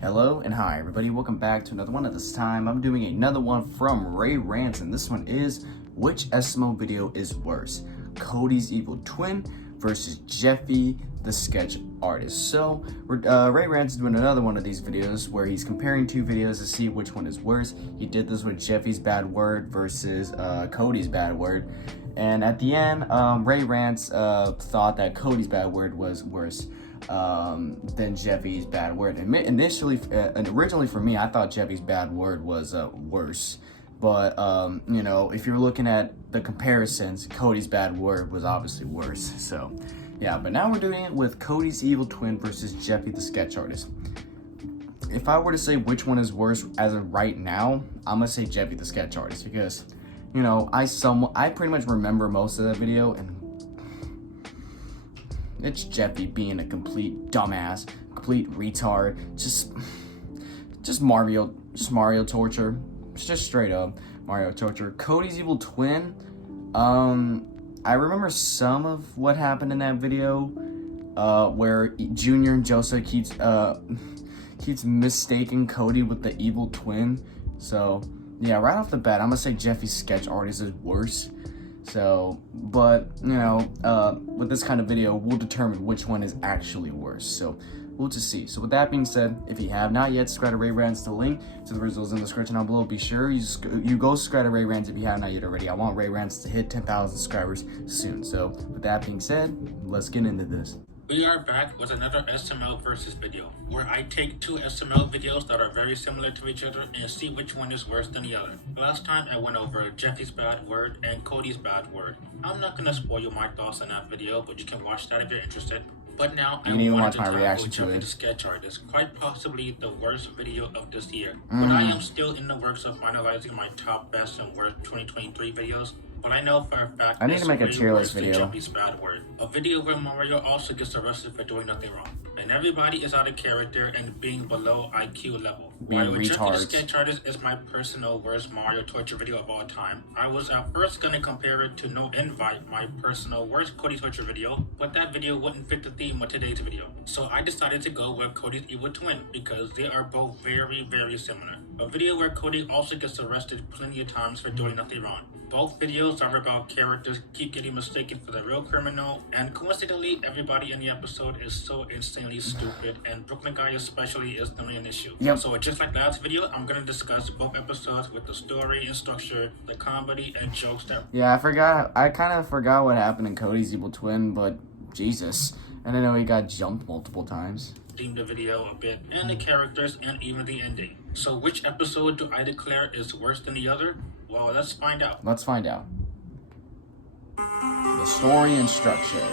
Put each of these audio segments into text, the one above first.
Hello and hi everybody, welcome back to another one. At this time I'm doing another one from Rants, and this one is which SML video is worse, Cody's evil twin versus Jeffy the sketch artist. So Rants is doing another one of these videos where he's comparing two videos to see which one is worse. He did this with Jeffy's bad word versus Cody's bad word, and at the end Rants thought that Cody's bad word was worse than Jeffy's bad word. And originally for me, I thought Jeffy's bad word was worse, but you know, if you're looking at the comparisons, Cody's bad word was obviously worse. So yeah, but now we're doing it with Cody's evil twin versus Jeffy the sketch artist. If I were to say which one is worse as of right now, I'm gonna say Jeffy the sketch artist, because you know, I pretty much remember most of that video, and it's Jeffy being a complete dumbass, complete retard, just Mario torture, just straight up Mario torture. Cody's evil twin, I remember some of what happened in that video, where Junior and Joseph keeps mistaking Cody with the evil twin. So yeah, right off the bat, I'm gonna say Jeffy's sketch artist is worse. So, but, you know, with this kind of video, we'll determine which one is actually worse. So, we'll just see. So, with that being said, if you have not yet subscribed to Rants, the link to the results in the description down below. Be sure you go subscribe to Rants if you have not yet already. I want Rants to hit 10,000 subscribers soon. So, with that being said, let's get into this. We are back with another SML versus video, where I take two SML videos that are very similar to each other and see which one is worse than the other. Last time I went over Jeffy's bad word and Cody's bad word. I'm not going to spoil you my thoughts on that video, but you can watch that if you're interested. But now I want to tackle Jeffy the sketch artist, quite possibly the worst video of this year. But I am still in the works of finalizing my top best and worst 2023 videos. But I know for a fact I need to make a tier list video. Jeffy's bad word. A video where Mario also gets arrested for doing nothing wrong. And everybody is out of character and being below IQ level. While Jeffy the sketch artist is my personal worst Mario torture video of all time, I was at first gonna compare it to No Invite, my personal worst Cody torture video, but that video wouldn't fit the theme of today's video. So I decided to go with Cody's evil twin, because they are both very, very similar. A video where Cody also gets arrested plenty of times for doing nothing wrong. Both videos are about characters keep getting mistaken for the real criminal, and coincidentally, everybody in the episode is so insanely stupid, and Brooklyn Guy especially is the main issue. Yep. So just like last video, I'm going to discuss both episodes with the story and structure, the comedy and jokes that... Yeah, I kind of forgot what happened in Cody's evil twin, but Jesus. And I know he got jumped multiple times. Themed the video a bit, and the characters, and even the ending. So which episode do I declare is worse than the other? Well, let's find out. Let's find out. The story and structure.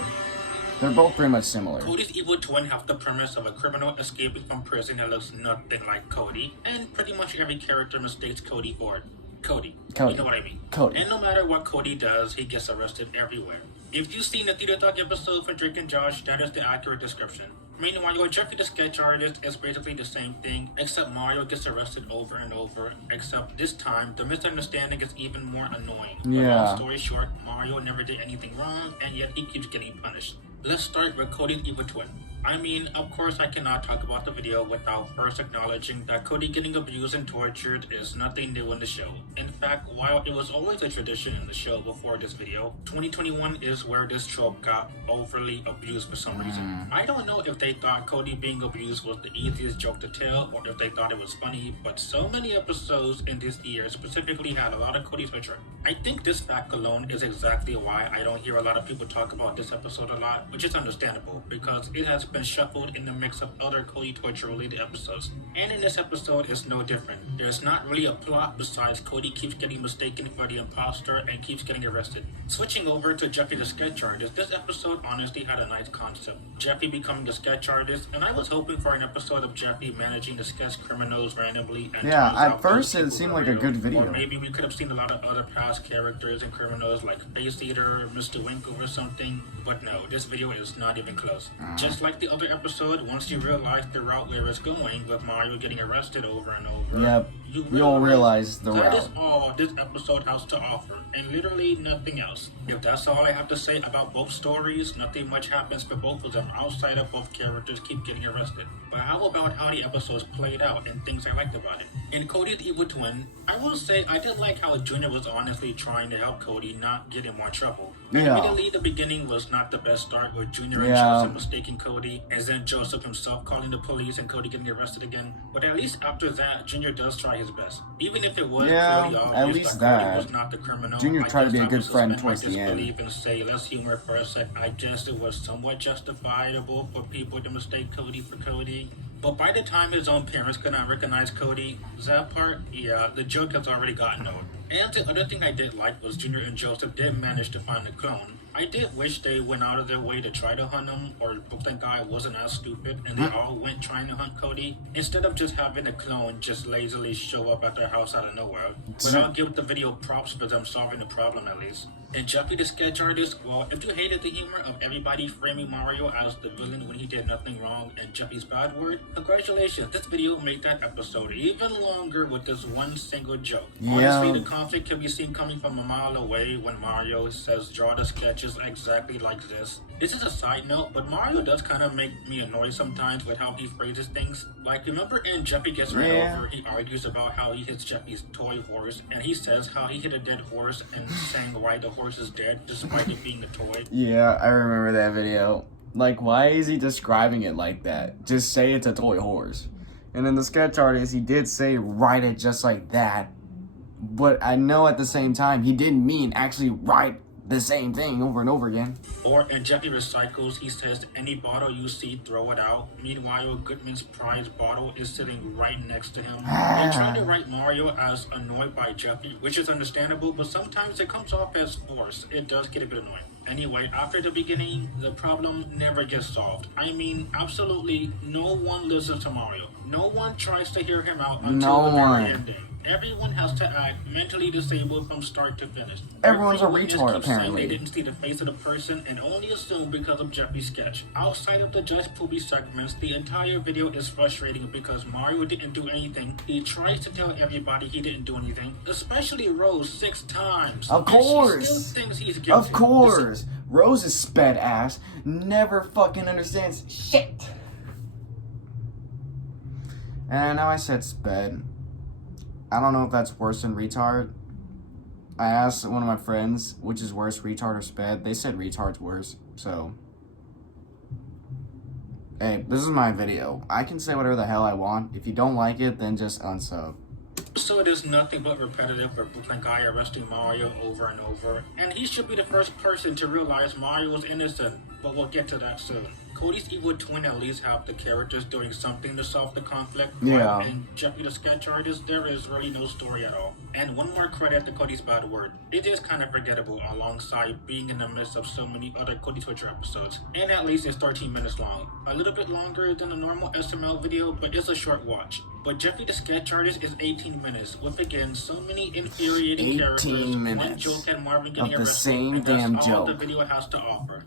They're both pretty much similar. Cody's evil twin has the premise of a criminal escaping from prison that looks nothing like Cody, and pretty much every character mistakes Cody for it. Cody. You know what I mean. Cody. And no matter what Cody does, he gets arrested everywhere. If you've seen the Theater Talk episode from Drake and Josh, that is the accurate description. Meanwhile, Jeffy the sketch artist is basically the same thing, except Mario gets arrested over and over, except this time, the misunderstanding is even more annoying. Yeah. But long story short, Mario never did anything wrong, and yet he keeps getting punished. Let's start with Cody's evil twin. I mean, of course I cannot talk about the video without first acknowledging that Cody getting abused and tortured is nothing new in the show. In fact, while it was always a tradition in the show before this video, 2021 is where this trope got overly abused for some reason. I don't know if they thought Cody being abused was the easiest joke to tell, or if they thought it was funny, but so many episodes in this year specifically had a lot of Cody's picture. I think this fact alone is exactly why I don't hear a lot of people talk about this episode a lot, which is understandable, because it has been shuffled in the mix of other Cody torture related episodes. And in this episode, it's no different. There's not really a plot besides Cody keeps getting mistaken for the imposter and keeps getting arrested. Switching over to Jeffy the sketch artist, this episode honestly had a nice concept. Jeffy becoming the sketch artist, and I was hoping for an episode of Jeffy managing to sketch criminals randomly. And yeah, at first it seemed like a good video. Or maybe we could have seen a lot of other past characters and criminals like Face Eater, Mr. Winkle or something, but no, this video is not even close. Just like the other episode, once you realize the route where it's going, with Mario getting arrested over and over, you'll realize the route. That is all this episode has to offer, and literally nothing else. If that's all I have to say about both stories, nothing much happens for both of them outside of both characters keep getting arrested. But how about how the episodes played out and things I liked about it? In Cody's Evil Twin, I will say I did like how Junior was honestly trying to help Cody not get in more trouble. Yeah. Admittedly, the beginning was not the best start with Junior and Yeah. Joseph mistaking Cody, and then Joseph himself calling the police and Cody getting arrested again. But at least after that, Junior does try his best. Even if it was Yeah, clearly at obvious least that Cody that. was not the criminal, Junior I tried to guess be a I good would friend suspend my towards the end. disbelief and say less humor for a sec. I guess it was somewhat justifiable for people to mistake Cody for Cody. But by the time his own parents could not recognize Cody, that part, yeah, the joke has already gotten old. And the other thing I did like was Junior and Joseph did manage to find the clone. I did wish they went out of their way to try to hunt him, or that guy wasn't as stupid and they all went trying to hunt Cody, instead of just having the clone just lazily show up at their house out of nowhere. But I'll give the video props for them solving the problem at least. And Jeffy the sketch artist, well, if you hated the humor of everybody framing Mario as the villain when he did nothing wrong and Jeffy's bad word, congratulations, this video made that episode even longer with this one single joke. Yeah. Honestly, the conflict can be seen coming from a mile away when Mario says draw the sketches exactly like this. This is a side note, but Mario does kind of make me annoyed sometimes with how he phrases things. Like, remember in Jeffy Gets Ran Over, he argues about how he hits Jeffy's toy horse, and he says how he hit a dead horse and saying why the horse is dead despite it being a toy. Yeah, I remember that video. Like, why is he describing it like that? Just say it's a toy horse. And then the sketch artist, he did say write it just like that. But I know at the same time, he didn't mean actually write the same thing over and over again. Or in Jeffy Recycles, he says any bottle you see, throw it out. Meanwhile, Goodman's prize bottle is sitting right next to him. They try to write Mario as annoyed by Jeffy, which is understandable, but sometimes it comes off as forced. It does get a bit annoying. Anyway, after the beginning, the problem never gets solved. I mean, absolutely no one listens to Mario. No one tries to hear him out until the very ending. Everyone has to act mentally disabled from start to finish. Everyone's a Every witness retard, keeps saying apparently. They didn't see the face of the person and only assume because of Jeffy's sketch. Outside of the just poopy segments, the entire video is frustrating because Mario didn't do anything. He tries to tell everybody he didn't do anything, especially Rose 6 times. Of course. And she still thinks he's guilty. Of course. Rose is sped ass. Never fucking understands shit. And I know I said sped. I don't know if that's worse than retard. I asked one of my friends, which is worse, retard or sped. They said retard's worse. So, hey, this is my video. I can say whatever the hell I want. If you don't like it, then just unsub. So it is nothing but repetitive for Brooklyn guy arresting Mario over and over, and he should be the first person to realize Mario was innocent, but we'll get to that soon. Cody's Evil Twin at least have the characters doing something to solve the conflict. Yeah. And Jeffy the sketch artist, there is really no story at all. And one more credit to Cody's bad word. It is kind of forgettable alongside being in the midst of so many other Cody Twitcher episodes. And at least it's 13 minutes long. A little bit longer than a normal SML video, but it's a short watch. But Jeffy the sketch artist is 18 minutes, with again so many infuriating characters, one joke and Marvin getting of the arrested, same and that's damn all joke. the video has to offer.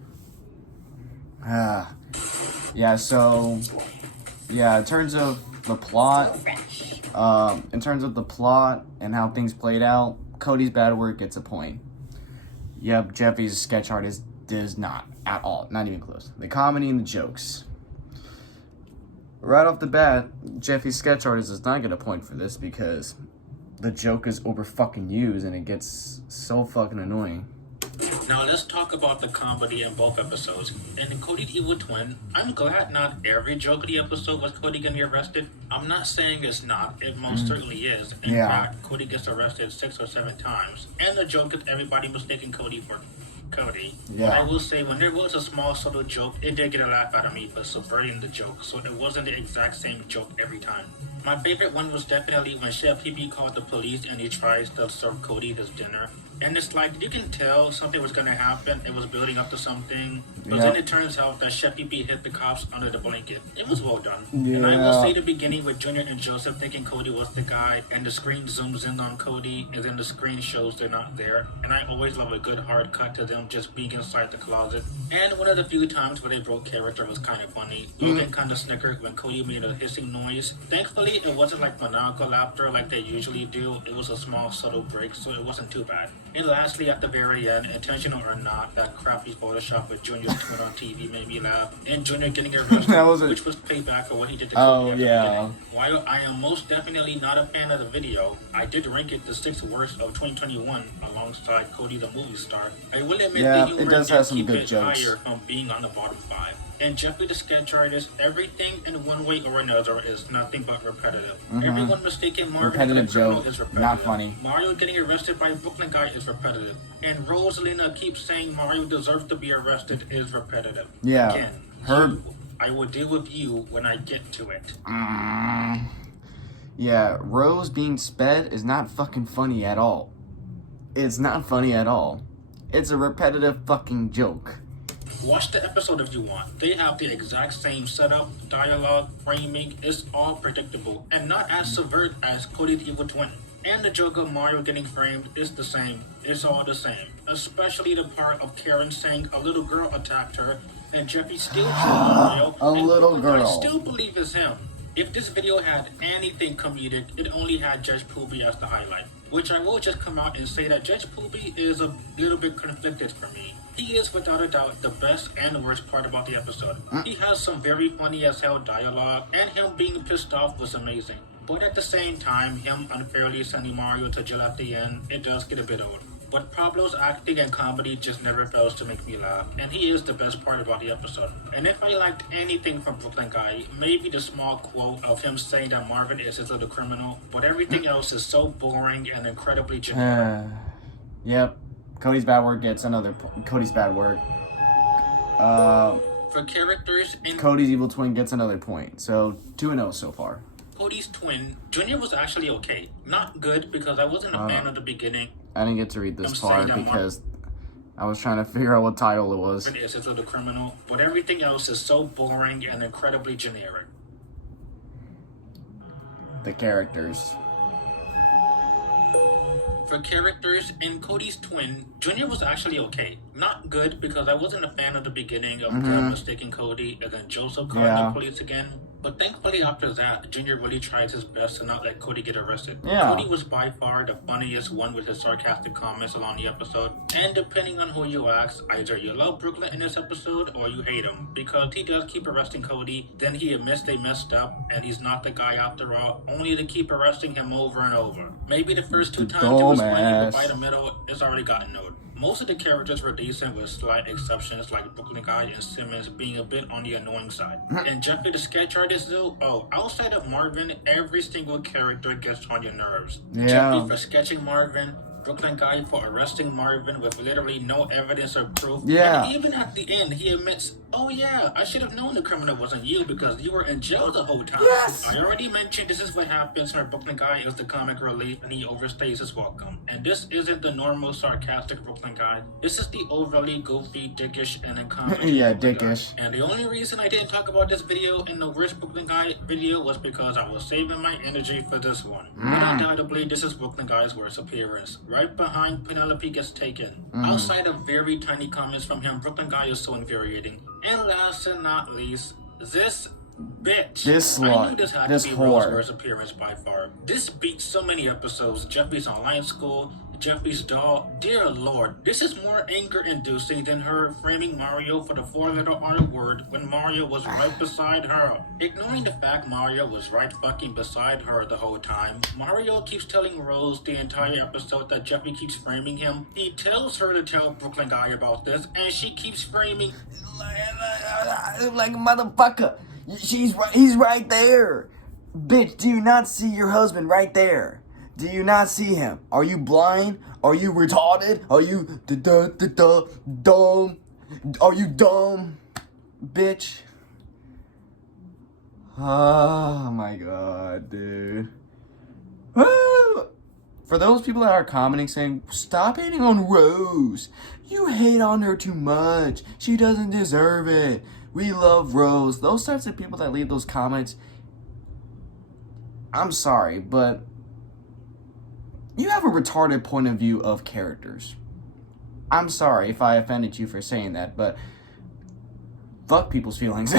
Yeah, so, yeah, in terms of the plot, and how things played out, Cody's bad word gets a point. Yep, Jeffy's sketch artist does not, at all, not even close. The comedy and the jokes. Right off the bat, Jeffy's sketch artist does not get a point for this because the joke is over fucking used and it gets so fucking annoying. Now let's talk about the comedy in both episodes. In Cody's Evil Twin, I'm glad not every joke of the episode was Cody getting arrested. I'm not saying it's not, it most certainly is. In fact, Cody gets arrested 6 or 7 times. And the joke is everybody mistaking Cody for Cody. But I will say, when there was a small subtle joke, it did get a laugh out of me for subverting the joke, so it wasn't the exact same joke every time. My favorite one was definitely when Chef PP called the police and he tries to serve Cody his dinner. And it's like, you can tell something was going to happen. It was building up to something. But then it turns out that Chef PP hit the cops under the blanket. It was well done. And I will say the beginning with Junior and Joseph thinking Cody was the guy, and the screen zooms in on Cody, and then the screen shows they're not there. And I always love a good hard cut to them just being inside the closet. And one of the few times where they broke character was kind of funny. Logan kind of snickered when Cody made a hissing noise. Thankfully, it wasn't like maniacal laughter like they usually do. It was a small, subtle break, so it wasn't too bad. And lastly, at the very end, intentional or not, that crappy Photoshop with Junior's twin on TV made me laugh. And Junior getting arrested, which was payback for what he did to Cody at the beginning. While I am most definitely not a fan of the video, I did rank it the 6th worst of 2021 alongside Cody the movie star. I will admit the humor it does have some keep good it jokes. higher from being on the bottom 5. And Jeffy the sketch artist, everything in one way or another is nothing but repetitive. Everyone mistaking Marvin as a criminal is repetitive. Not funny. Mario getting arrested by a Brooklyn guy is repetitive. And Rosalina keeps saying Mario deserves to be arrested is repetitive. Yeah. Again, I will deal with you when I get to it. Yeah, Rose being sped is not fucking funny at all. It's not funny at all. It's a repetitive fucking joke. Watch the episode if you want. They have the exact same setup, dialogue, framing. It's all predictable and not as subvert as Cody the Evil Twin. And the joke of Mario getting framed is the same. It's all the same. Especially the part of Karen saying a little girl attacked her and Jeffy still killed Mario. A little girl. I still believe it's him. If this video had anything comedic, it only had Judge Poopy as the highlight. Which I will just come out and say that Judge Poopy is a little bit conflicted for me. He is without a doubt the best and worst part about the episode. He has some very funny as hell dialogue, and him being pissed off was amazing. But at the same time, him unfairly sending Mario to jail at the end, it does get a bit old. But Pablo's acting and comedy just never fails to make me laugh, and he is the best part about the episode. And if I liked anything from Brooklyn Guy, maybe the small quote of him saying that Marvin is his little criminal, but everything else is so boring and incredibly generic. Yep. Cody's bad word gets another Cody's bad word. For characters in Cody's evil twin gets another point. So 2-0 so far. Cody's twin, Junior was actually okay. Not good because I wasn't a fan at the beginning. I didn't get to read this part because I was trying to figure out what title it was. Marvin is his little criminal, but everything else is so boring and incredibly generic. The characters. For characters in Cody's twin, Junior was actually okay. Not good because I wasn't a fan of the beginning of Deb mistaking Cody and then Joseph calling the police again. But thankfully after that, Junior really tried his best to not let Cody get arrested. Cody was by far the funniest one with his sarcastic comments along the episode. And depending on who you ask, either you love Brooklyn in this episode or you hate him. Because he does keep arresting Cody, then he admits they messed up and he's not the guy after all, only to keep arresting him over and over. Maybe the first 2 times it was funny, but by the middle, it's already gotten old. Most of the characters were decent with slight exceptions like Brooklyn Guy and Simmons being a bit on the annoying side. And Jeffy the sketch artist though, outside of Marvin, every single character gets on your nerves. Jeffy for sketching Marvin, Brooklyn Guy for arresting Marvin with literally no evidence or proof. And even at the end, he admits, oh yeah, I should have known the criminal wasn't you because you were in jail the whole time. I already mentioned this is what happens when Brooklyn Guy is the comic relief and he overstays his welcome. And this isn't the normal sarcastic Brooklyn Guy. This is the overly goofy, dickish, and incompetent dickish. And the only reason I didn't talk about this video in the worst Brooklyn Guy video was because I was saving my energy for this one. But undoubtedly, this is Brooklyn Guy's worst appearance. Right behind Penelope gets taken. Outside of very tiny comments from him, Brooklyn Guy is so infuriating. And last and not least, this bitch. I knew this had to be Rose's worst appearance by far. This beats so many episodes. Jeffy's online school, Jeffy's doll. Dear Lord, this is more anger-inducing than her framing Mario for the 4-letter R word when Mario was right beside her. Ignoring the fact Mario was right fucking beside her the whole time, Mario keeps telling Rose the entire episode that Jeffy keeps framing him. He tells her to tell Brooklyn Guy about this, and she keeps framing like motherfucker. He's right there. Bitch, do you not see your husband right there? Do you not see him? Are you blind? Are you retarded? Are you dumb? Are you dumb? Bitch. Oh my god, dude. Woo! For those people that are commenting saying, stop hating on Rose. You hate on her too much. She doesn't deserve it. We love Rose. Those types of people that leave those comments, I'm sorry, but you have a retarded point of view of characters. I'm sorry if I offended you for saying that, but fuck people's feelings.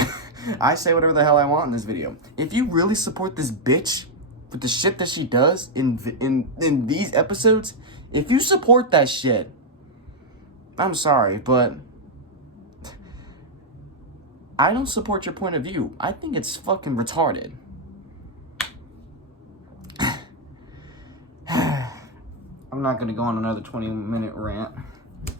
I say whatever the hell I want in this video. If you really support this bitch with the shit that she does in these episodes, If you support that shit, I'm sorry, but I don't support your point of view. I think it's fucking retarded. I'm not gonna go on another 20-minute rant.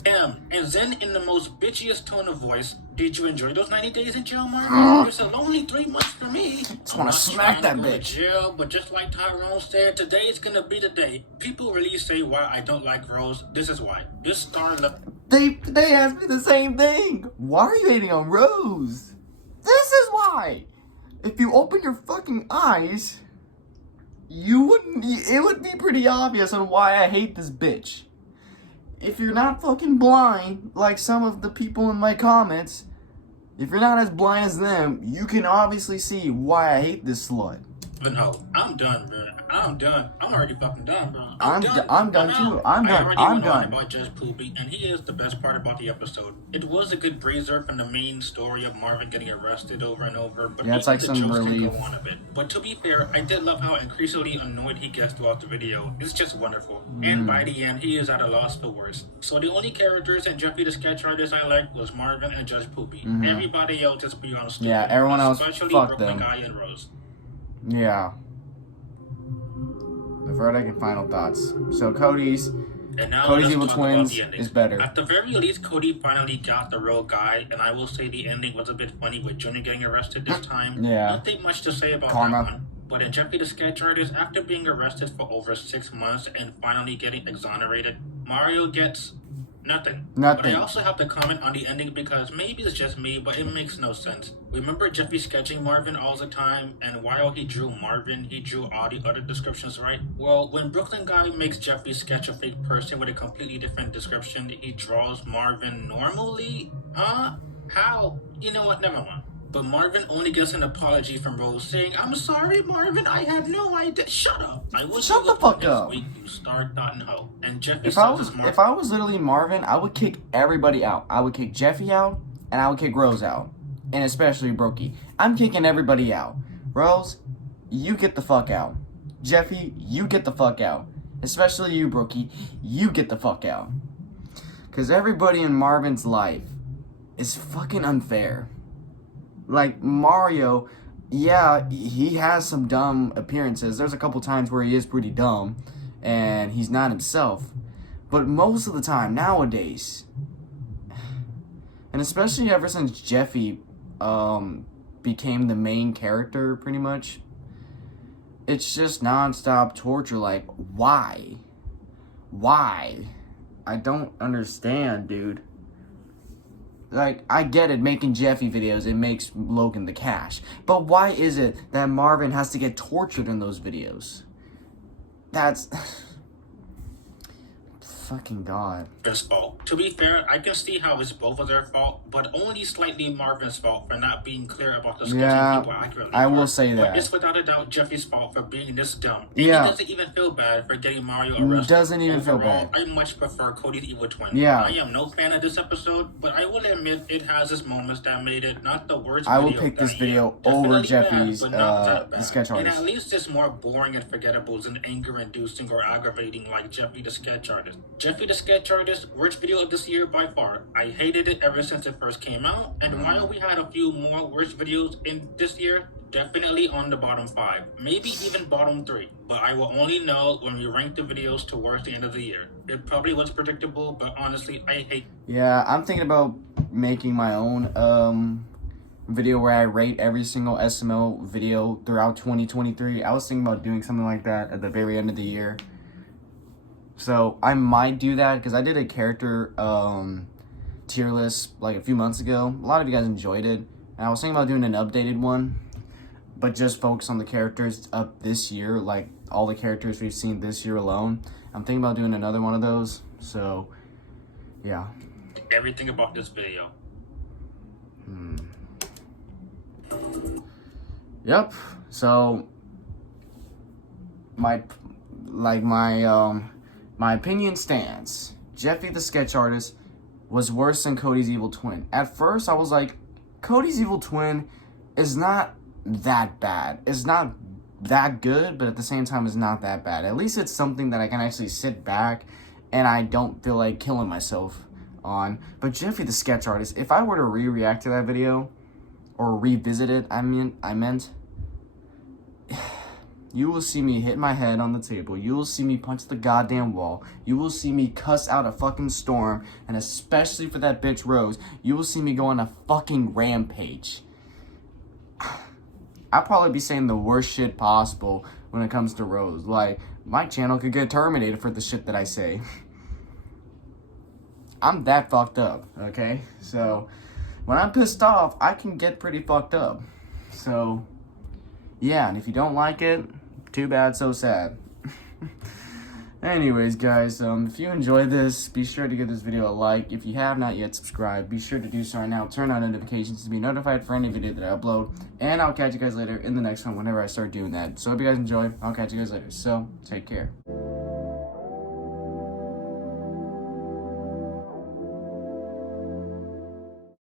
And then in the most bitchiest tone of voice, did you enjoy those 90 days in jail, Marvin? It's a lonely 3 months for me. Just wanna smack that bitch. Jail, but just like Tyrone said, today's gonna be the day. People really say why I don't like Rose. This is why. This star They asked me the same thing. Why are you hating on Rose? This is why. If you open your fucking eyes, it would be pretty obvious on why I hate this bitch. If you're not fucking blind, like some of the people in my comments, if you're not as blind as them, you can obviously see why I hate this slut. But no, I'm done, bro. I'm done. I'm already fucking done, bro. I'm done too. I'm done. I'm done. About Judge Poopy, and he is the best part about the episode. It was a good breezer from the main story of Marvin getting arrested over and over, but yeah, it's like some relief. Go on a bit. But to be fair, I did love how increasingly annoyed he gets throughout the video. It's just wonderful. And by the end, he is at a loss for words. So the only characters in Jeffy the sketch artist I liked was Marvin and Judge Poopy. Everybody else is beyond stupid. Yeah, everyone else, especially fuck Brooklyn them. Guy and Rose. Yeah. The verdict and final thoughts. So Cody's Evil Twins is better. At the very least, Cody finally got the real guy, and I will say the ending was a bit funny with Junior getting arrested this time. Yeah. Nothing much to say about Karma. that one. But in Jeffy the sketch artist, after being arrested for over 6 months and finally getting exonerated, Mario gets nothing. But I also have to comment on the ending because maybe it's just me, but it makes no sense. Remember Jeffy sketching Marvin all the time, and while he drew Marvin, he drew all the other descriptions, right? Well, when Brooklyn Guy makes Jeffy sketch a fake person with a completely different description, he draws Marvin normally? Huh? How? You know what? Never mind. But Marvin only gets an apology from Rose saying, "I'm sorry, Marvin, I had no idea." Shut up. I wish Shut the fuck up. Week, you star-dotting hoe. And Jeffy if I was literally Marvin, I would kick everybody out. I would kick Jeffy out, and I would kick Rose out. And especially Brookie. I'm kicking everybody out. Rose, you get the fuck out. Jeffy, you get the fuck out. Especially you, Brookie. You get the fuck out. Because everybody in Marvin's life is fucking unfair. Like, Mario, yeah, he has some dumb appearances. There's a couple times where he is pretty dumb, and he's not himself. But most of the time, nowadays, and especially ever since Jeffy became the main character, pretty much, it's just nonstop torture. Like, why? Why? I don't understand, dude. Like, I get it, making Jeffy videos, it makes Logan the cash. But why is it that Marvin has to get tortured in those videos? That's... fucking God. His fault. To be fair, I can see how it's both of their fault, but only slightly Marvin's fault for not being clear about the sketching people accurately. I will say that. But it's without a doubt Jeffy's fault for being this dumb. And yeah. He doesn't even feel bad for getting Mario arrested. Doesn't even feel bad. I much prefer Cody's Evil Twin. Yeah. I am no fan of this episode, but I will admit it has its moments that made it not the worst I video. will pick this video over Jeffy's the sketch artist. And at least it's more boring and forgettable than anger-inducing or aggravating like Jeffy the sketch artist. Jeffy the sketch artist, worst video of this year by far. I hated it ever since it first came out, and while we had a few more worst videos in this year, definitely on the bottom 5, maybe even bottom 3. But I will only know when we rank the videos towards the end of the year. It probably was predictable, but honestly, I hate. Yeah, I'm thinking about making my own video where I rate every single SML video throughout 2023. I was thinking about doing something like that at the very end of the year. So I might do that because I did a character tier list like a few months ago. A lot of you guys enjoyed it. And I was thinking about doing an updated one, but just focus on the characters up this year, like all the characters we've seen this year alone. I'm thinking about doing another one of those. So, yeah. Everything about this video. Yep. So, my opinion stands. Jeffy the sketch artist was worse than Cody's Evil Twin. At first, I was like, Cody's Evil Twin is not that bad. It's not that good, but at the same time, it's not that bad. At least it's something that I can actually sit back and I don't feel like killing myself on. But Jeffy the sketch artist, if I were to react to that video, or revisit it, I meant, you will see me hit my head on the table. You will see me punch the goddamn wall. You will see me cuss out a fucking storm. And especially for that bitch Rose, you will see me go on a fucking rampage. I'll probably be saying the worst shit possible when it comes to Rose. Like, my channel could get terminated for the shit that I say. I'm that fucked up, okay? So, when I'm pissed off, I can get pretty fucked up. So, yeah, and if you don't like it, too bad, so sad. Anyways, guys, if you enjoyed this, be sure to give this video a like. If you have not yet subscribed, be sure to do so right now. Turn on notifications to be notified for any video that I upload. And I'll catch you guys later in the next one whenever I start doing that. So, hope you guys enjoy. I'll catch you guys later. So, take care.